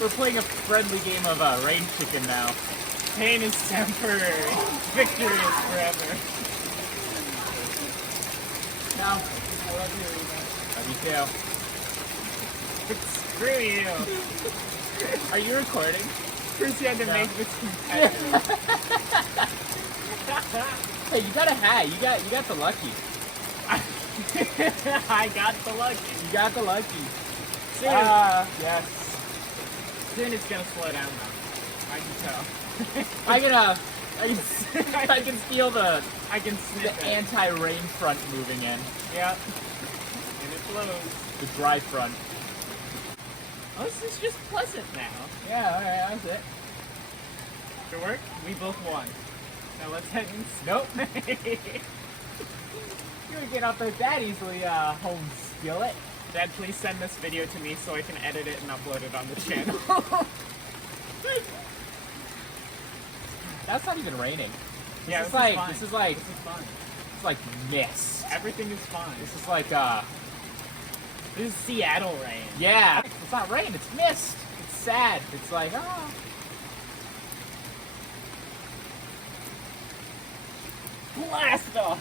We're playing a friendly game of rain chicken now. Pain is temporary. Victory is forever. No. I love you, Levi. Love you too. Screw you. Are you recording? First you had to No. make this competitive. Hey, you got a hat. You got the lucky. I got the lucky. You got the lucky. Soon, Yes. soon it's gonna slow down though. I can tell. I can feel the I can sniff it. anti-rain front moving in. Yep. And it blows. The dry front. Oh, this is just pleasant now. Yeah, alright, that's it. To work, we both won. Now let's head in. Nope. You would get off there that easily, home skillet. Dad, please send this video to me so I can edit it and upload it on the channel. That's not even raining. Yeah, This is fine. like This is fun. it's like mist. Everything is fine. This is like This is Seattle rain. yeah. It's not rain, it's mist. It's sad. It's like Blast off!